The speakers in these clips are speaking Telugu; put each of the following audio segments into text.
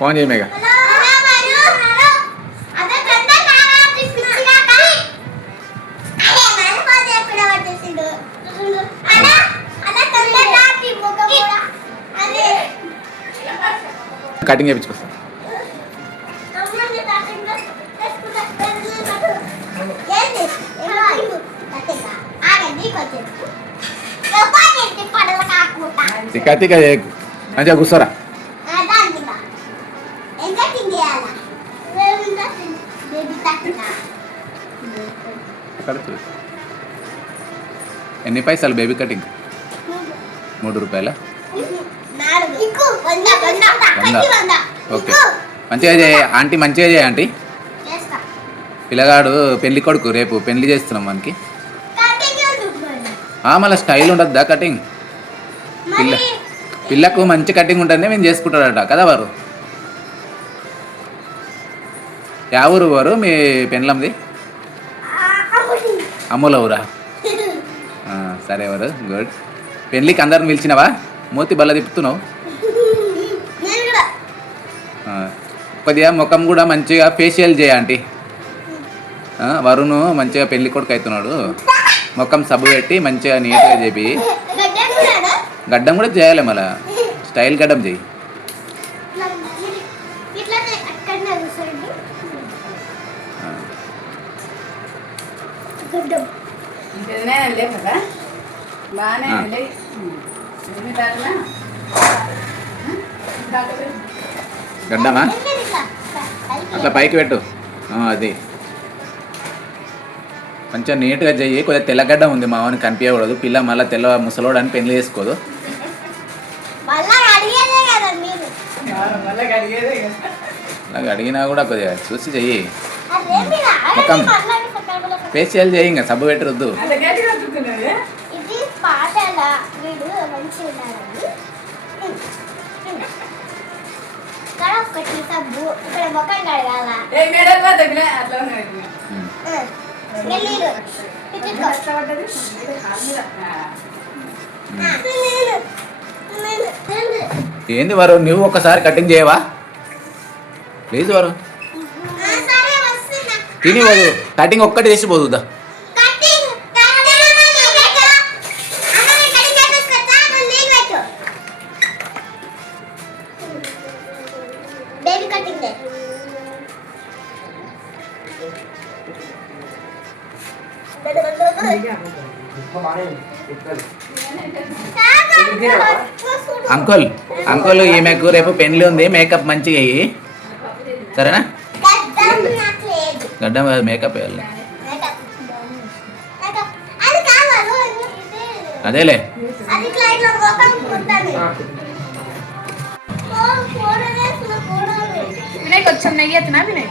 ఫోన్ చేయి మేఘ. కటింగ్ చేయించుకొస్తా. కత్తిక మంచిగా కూర్చోరా. ఎన్ని పైసలు బేబీ కటింగ్? 3 రూపాయల. ఓకే, మంచిగా చేయ ఆంటీ, మంచిగా చేయ ఆంటీ. పిల్లగాడు పెళ్లి కొడుకు, రేపు పెళ్లి చేస్తున్నాం మనకి. మళ్ళీ స్టైల్ ఉండద్దా కటింగ్? పిల్లకు మంచి కటింగ్ ఉంటుందే మేము చేసుకుంటాడట కదా వారు. యా ఊరు వారు మీ పెండ్లంది? అమ్ముల ఊరా? సరే వారు, గుడ్. పెళ్ళికి అందరిని పిలిచినవా? మూతి బల్ల తిప్పుతున్నావు. కొద్దిగా ముఖం కూడా మంచిగా ఫేషియల్ చేయ ఆంటీ. వరుణ్ మంచిగా పెళ్లి కొడుకు అవుతున్నాడు, ముఖం సబ్బు పెట్టి మంచిగా నీట్గా చేపి. గడ్డం కూడా చేయాలి, మళ్ళా స్టైల్ గడ్డం చేయి. గడ్డమా అట్లా పైకి పెట్టు. అది మంచిగా నీట్గా చెయ్యి. కొద్దిగా తెల్లగడ్డ ఉంది మామని కనిపించకూడదు. పిల్ల మళ్ళీ తెల్ల ముసలోడు అని పెళ్లి చేసుకోదు. అలా అడిగినా కూడా కొద్దిగా చూసి చెయ్యి. మొత్తం ఫేషియల్ చేయి, ఇంకా సబ్బు పెట్టరొద్దు. ఏంది వారు, నువ్వు ఒక్కసారి కటింగ్ చేయవా ప్లీజ్? వారు తిని పోదు, కటింగ్ ఒక్కటి చేసి పోదుదా. అంకుల్ అంకుల్ ఈమెకు రేపు పెళ్లి ఉంది, మేకప్ మంచిగా అయ్యి సరేనా? గడ్డం మేకప్ వేయాలి. అదేలే. కొంచెం నెయ్యి ఎత్తునా వినయ్.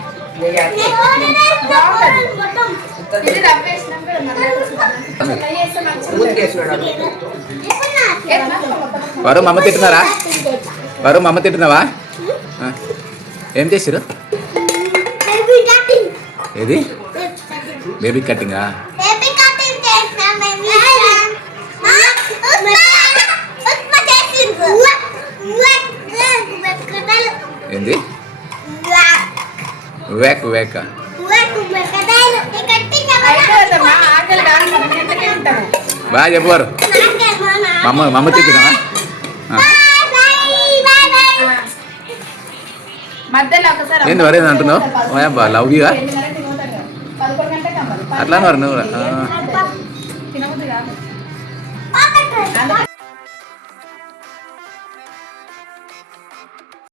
వారు మమ్మ తింటున్నారా? వారు మమ్మ తింటున్నావా? ఏం చేసిరు? ఏది బేబీ కటింగా? ఏంది వేక్ వేక? బాగా చెప్పారు. మమ్మ తింటున్నావా? ఏంది వరేది అంటున్నావు? లవ్ యూగా అట్లా మరి నువ్వు